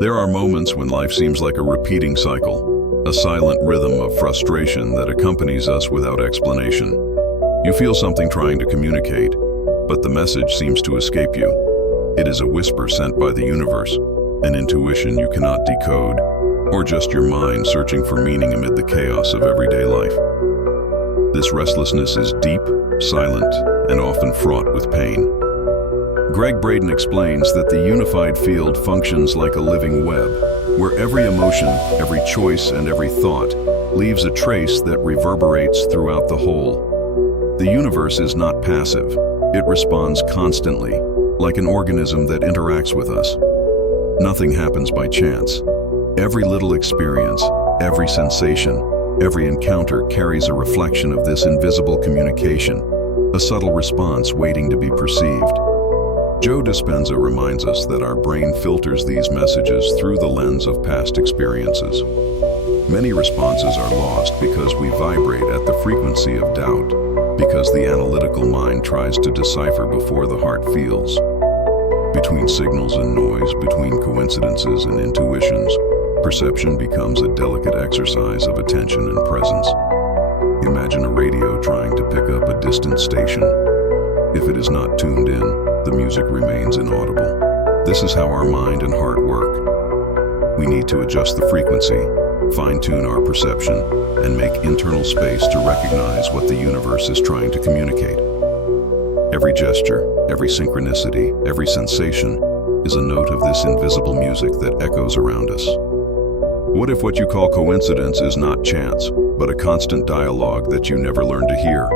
There are moments when life seems like a repeating cycle, a silent rhythm of frustration that accompanies us without explanation. You feel something trying to communicate, but the message seems to escape you. It is a whisper sent by the universe, an intuition you cannot decode, or just your mind searching for meaning amid the chaos of everyday life. This restlessness is deep, silent, and often fraught with pain. Greg Braden explains that the unified field functions like a living web, where every emotion, every choice, and every thought leaves a trace that reverberates throughout the whole. The universe is not passive. It responds constantly, like an organism that interacts with us. Nothing happens by chance. Every little experience, every sensation, every encounter carries a reflection of this invisible communication, a subtle response waiting to be perceived. Joe Dispenza reminds us that our brain filters these messages through the lens of past experiences. Many responses are lost because we vibrate at the frequency of doubt, because the analytical mind tries to decipher before the heart feels. Between signals and noise, between coincidences and intuitions, perception becomes a delicate exercise of attention and presence. Imagine a radio trying to pick up a distant station. If it is not tuned in, the music remains inaudible. This is how our mind and heart work. We need to adjust the frequency, fine-tune our perception, and make internal space to recognize what the universe is trying to communicate. Every gesture, every synchronicity, every sensation is a note of this invisible music that echoes around us. What if what you call coincidence is not chance, but a constant dialogue that you never learned to hear?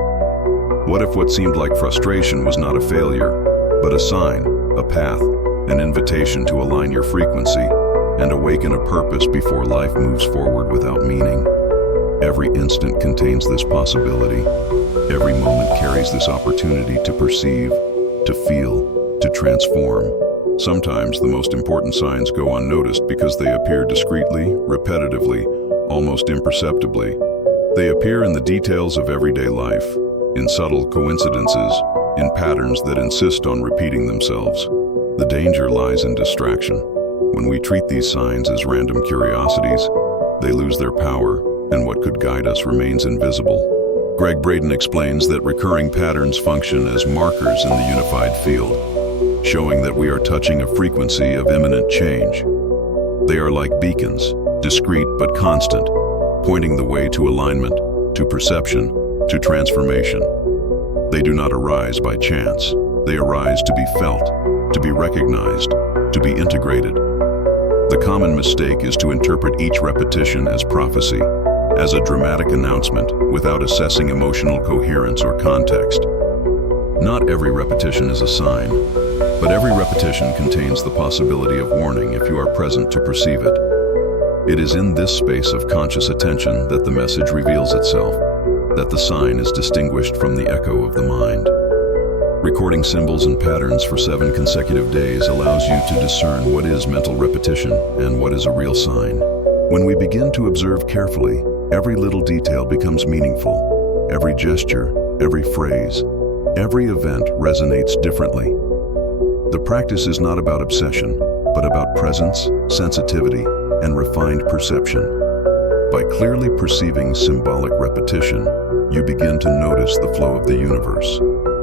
What if what seemed like frustration was not a failure, but a sign, a path, an invitation to align your frequency and awaken a purpose before life moves forward without meaning? Every instant contains this possibility. Every moment carries this opportunity to perceive, to feel, to transform. Sometimes the most important signs go unnoticed because they appear discreetly, repetitively, almost imperceptibly. They appear in the details of everyday life, in subtle coincidences, in patterns that insist on repeating themselves. The danger lies in distraction. When we treat these signs as random curiosities, they lose their power, and what could guide us remains invisible. Greg Braden explains that recurring patterns function as markers in the unified field, showing that we are touching a frequency of imminent change. They are like beacons, discreet but constant, pointing the way to alignment, to perception, to transformation. They do not arise by chance. They arise to be felt, to be recognized, to be integrated. The common mistake is to interpret each repetition as prophecy, as a dramatic announcement without assessing emotional coherence or context. Not every repetition is a sign, but every repetition contains the possibility of warning if you are present to perceive it. It is in this space of conscious attention that the message reveals itself, that the sign is distinguished from the echo of the mind. Recording symbols and patterns for 7 consecutive days allows you to discern what is mental repetition and what is a real sign. When we begin to observe carefully, every little detail becomes meaningful. Every gesture, every phrase, every event resonates differently. The practice is not about obsession, but about presence, sensitivity, and refined perception. By clearly perceiving symbolic repetition, you begin to notice the flow of the universe,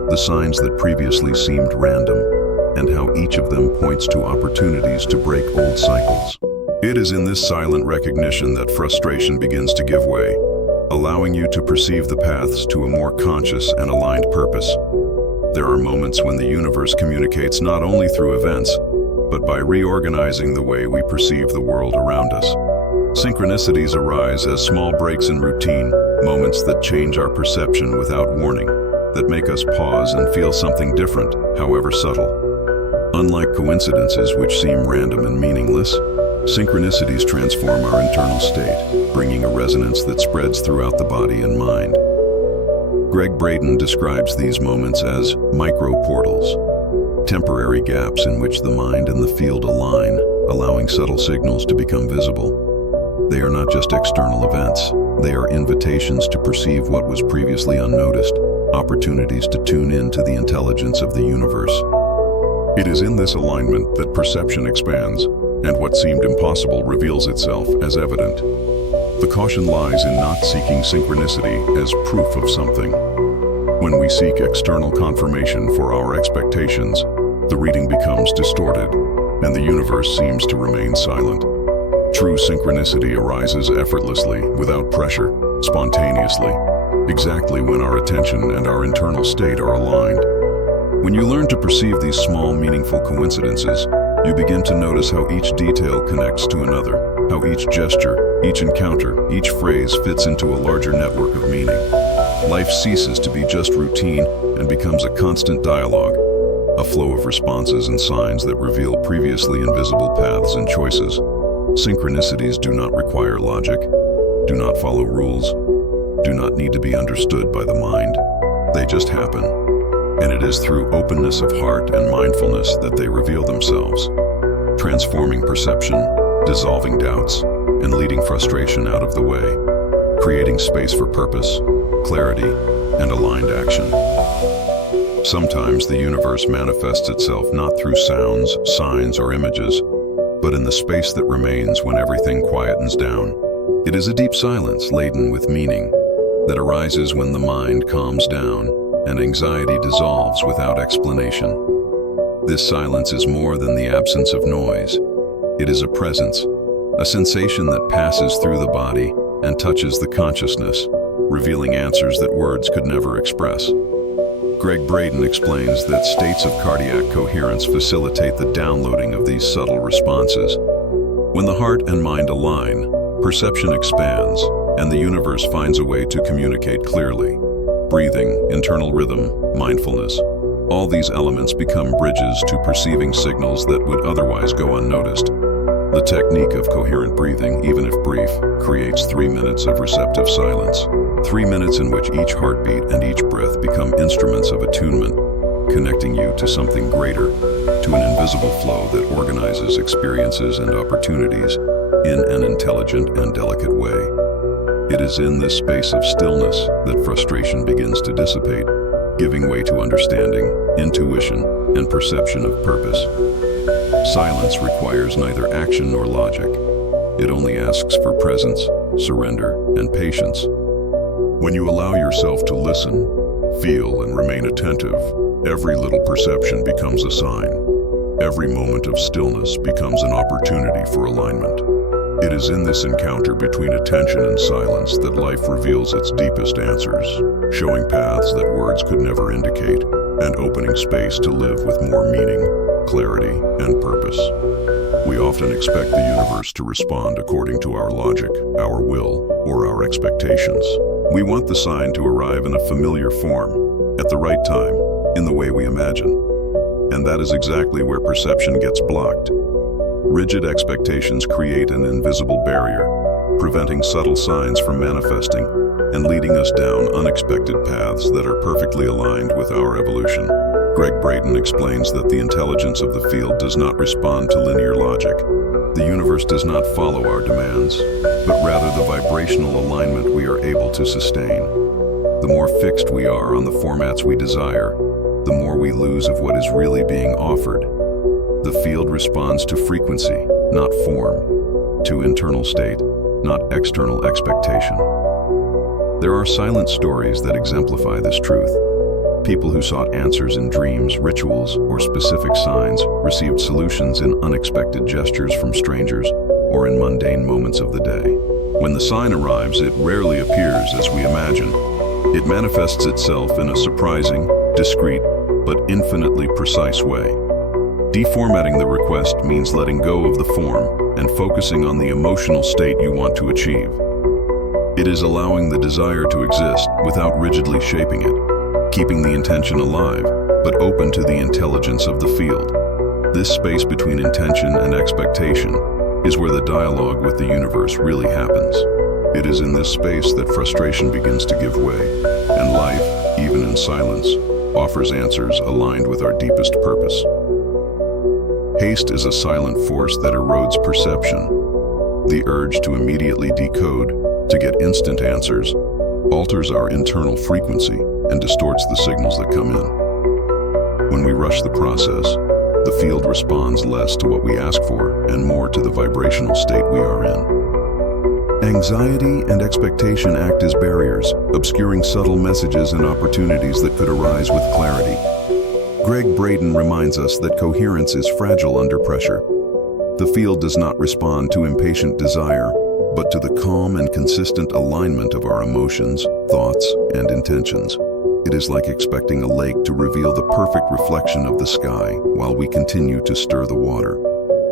the signs that previously seemed random, and how each of them points to opportunities to break old cycles. It is in this silent recognition that frustration begins to give way, allowing you to perceive the paths to a more conscious and aligned purpose. There are moments when the universe communicates not only through events, but by reorganizing the way we perceive the world around us. Synchronicities arise as small breaks in routine, moments that change our perception without warning, that make us pause and feel something different, however subtle. Unlike coincidences which seem random and meaningless, synchronicities transform our internal state, bringing a resonance that spreads throughout the body and mind. Greg Braden describes these moments as micro-portals, temporary gaps in which the mind and the field align, allowing subtle signals to become visible. They are not just external events. They are invitations to perceive what was previously unnoticed, opportunities to tune in to the intelligence of the universe. It is in this alignment that perception expands, and what seemed impossible reveals itself as evident. The caution lies in not seeking synchronicity as proof of something. When we seek external confirmation for our expectations, the reading becomes distorted, and the universe seems to remain silent. True synchronicity arises effortlessly, without pressure, spontaneously, exactly when our attention and our internal state are aligned. When you learn to perceive these small, meaningful coincidences, you begin to notice how each detail connects to another, how each gesture, each encounter, each phrase fits into a larger network of meaning. Life ceases to be just routine and becomes a constant dialogue, a flow of responses and signs that reveal previously invisible paths and choices. Synchronicities do not require logic, do not follow rules, do not need to be understood by the mind. They just happen. And it is through openness of heart and mindfulness that they reveal themselves, transforming perception, dissolving doubts, and leading frustration out of the way, creating space for purpose, clarity, and aligned action. Sometimes the universe manifests itself not through sounds, signs, or images, but in the space that remains when everything quietens down. It is a deep silence laden with meaning that arises when the mind calms down and anxiety dissolves without explanation. This silence is more than the absence of noise. It is a presence, a sensation that passes through the body and touches the consciousness, revealing answers that words could never express. Greg Braden explains that states of cardiac coherence facilitate the downloading of these subtle responses. When the heart and mind align, perception expands, and the universe finds a way to communicate clearly. Breathing, internal rhythm, mindfulness, all these elements become bridges to perceiving signals that would otherwise go unnoticed. The technique of coherent breathing, even if brief, creates 3 minutes of receptive silence. 3 minutes in which each heartbeat and each breath become instruments of attunement, connecting you to something greater, to an invisible flow that organizes experiences and opportunities in an intelligent and delicate way. It is in this space of stillness that frustration begins to dissipate, giving way to understanding, intuition, and perception of purpose. Silence requires neither action nor logic. It only asks for presence, surrender, and patience. When you allow yourself to listen, feel, and remain attentive, every little perception becomes a sign. Every moment of stillness becomes an opportunity for alignment. It is in this encounter between attention and silence that life reveals its deepest answers, showing paths that words could never indicate, and opening space to live with more meaning, clarity, and purpose. We often expect the universe to respond according to our logic, our will, or our expectations. We want the sign to arrive in a familiar form, at the right time, in the way we imagine. And that is exactly where perception gets blocked. Rigid expectations create an invisible barrier, preventing subtle signs from manifesting and leading us down unexpected paths that are perfectly aligned with our evolution. Greg Braden explains that the intelligence of the field does not respond to linear logic. The universe does not follow our demands, but rather the vibrational alignment we are able to sustain. The more fixed we are on the formats we desire, the more we lose of what is really being offered. The field responds to frequency, not form, to internal state, not external expectation. There are silent stories that exemplify this truth. People who sought answers in dreams, rituals, or specific signs received solutions in unexpected gestures from strangers or in mundane moments of the day. When the sign arrives, it rarely appears as we imagine. It manifests itself in a surprising, discreet, but infinitely precise way. Deformatting the request means letting go of the form and focusing on the emotional state you want to achieve. It is allowing the desire to exist without rigidly shaping it, keeping the intention alive, but open to the intelligence of the field. This space between intention and expectation is where the dialogue with the universe really happens. It is in this space that frustration begins to give way, and life, even in silence, offers answers aligned with our deepest purpose. Haste is a silent force that erodes perception. The urge to immediately decode, to get instant answers, alters our internal frequency and distorts the signals that come in. When we rush the process, The field responds less to what we ask for and more to the vibrational state we are in. Anxiety and expectation act as barriers, obscuring subtle messages and opportunities that could arise with clarity. Gregg Braden reminds us that coherence is fragile under pressure. The field does not respond to impatient desire, but to the calm and consistent alignment of our emotions, thoughts, and intentions. It is like expecting a lake to reveal the perfect reflection of the sky while we continue to stir the water.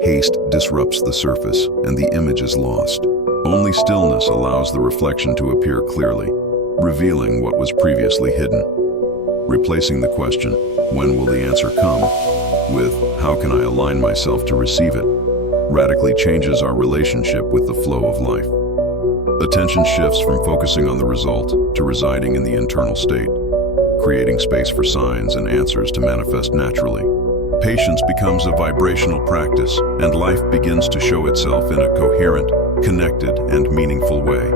Haste disrupts the surface, and the image is lost. Only stillness allows the reflection to appear clearly, revealing what was previously hidden. Replacing the question, "When will the answer come?" with, "How can I align myself to receive it?" radically changes our relationship with the flow of life. Attention shifts from focusing on the result to residing in the internal state, creating space for signs and answers to manifest naturally. Patience becomes a vibrational practice, and life begins to show itself in a coherent, connected, and meaningful way.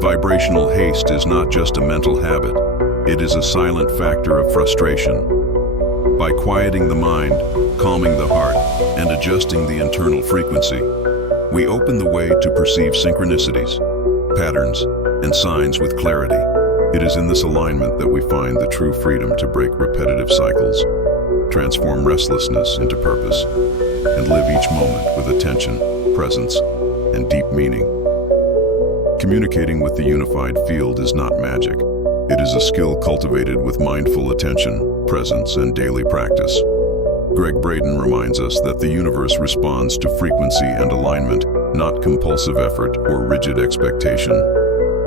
Vibrational haste is not just a mental habit, it is a silent factor of frustration. By quieting the mind, calming the heart, and adjusting the internal frequency, we open the way to perceive synchronicities, patterns, and signs with clarity. It is in this alignment that we find the true freedom to break repetitive cycles, transform restlessness into purpose, and live each moment with attention, presence, and deep meaning. Communicating with the unified field is not magic. It is a skill cultivated with mindful attention, presence, and daily practice. Gregg Braden reminds us that the universe responds to frequency and alignment, not compulsive effort or rigid expectation.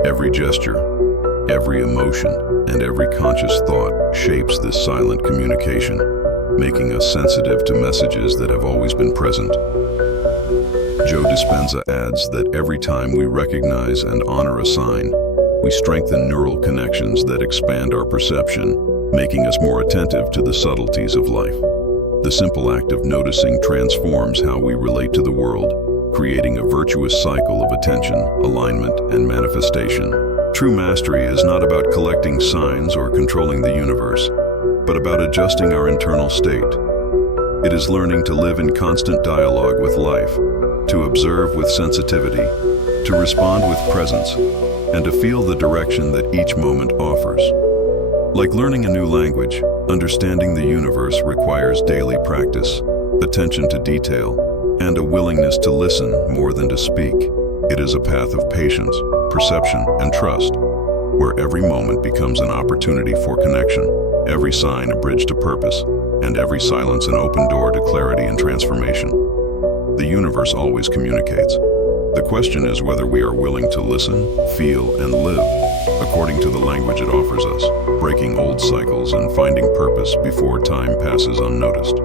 Every gesture, every emotion, and every conscious thought shapes this silent communication, making us sensitive to messages that have always been present. Joe Dispenza adds that every time we recognize and honor a sign, we strengthen neural connections that expand our perception, making us more attentive to the subtleties of life. The simple act of noticing transforms how we relate to the world, creating a virtuous cycle of attention, alignment, and manifestation. True mastery is not about collecting signs or controlling the universe, but about adjusting our internal state. It is learning to live in constant dialogue with life, to observe with sensitivity, to respond with presence, and to feel the direction that each moment offers. Like learning a new language, understanding the universe requires daily practice, attention to detail, and a willingness to listen more than to speak. It is a path of patience, perception, and trust, where every moment becomes an opportunity for connection, every sign a bridge to purpose, and every silence an open door to clarity and transformation. The universe always communicates. The question is whether we are willing to listen, feel, and live according to the language it offers us, breaking old cycles and finding purpose before time passes unnoticed.